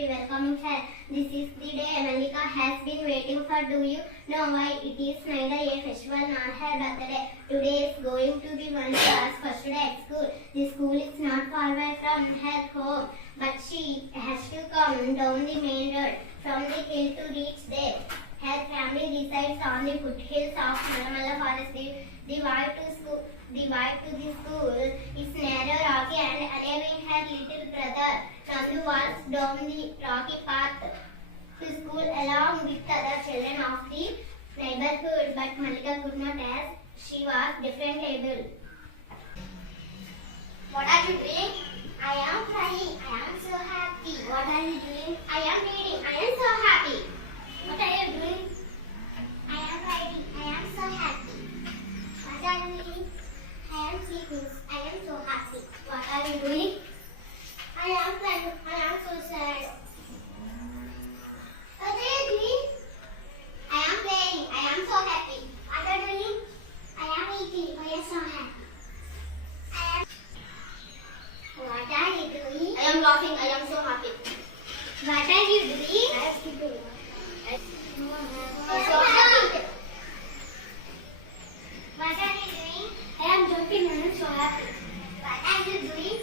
be welcoming her. This is the day Malika has been waiting for. Do you know why? It is neither a festival nor her birthday. Today is going to be one class first day at school. The school is not far away from her home, but she has to come down the main road from the hill to reach there. Her family resides on the foothills of Kanakala forest. The way to the school is narrow, rocky, and allowing her little brother from the walls down the rocky path to school along with other children of the neighborhood. But Malika could not, as she was different able. What are you doing? I am crying. I am so happy. What are you doing? I am reading. I am so happy. What are you doing? I am writing. I am so happy. What are you doing? I am sleeping. I am so happy. What are you doing? I am playing. I am so sad. What are you doing? I am playing. I am so happy. What are you doing? I am eating. I am so happy. I am. What are you doing? I am laughing. I am so happy. What are you doing? I am sleeping. I am so happy. What are you doing? I am jumping. I am so happy. What are you doing?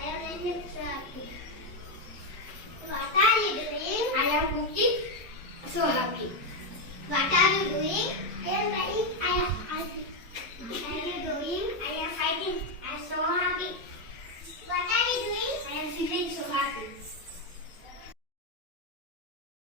I am making so happy. What are you doing? I am cooking. So happy. What are you doing? I am writing. I am happy. What are you doing? I am fighting. I am so happy. What are you doing? I am feeling so happy.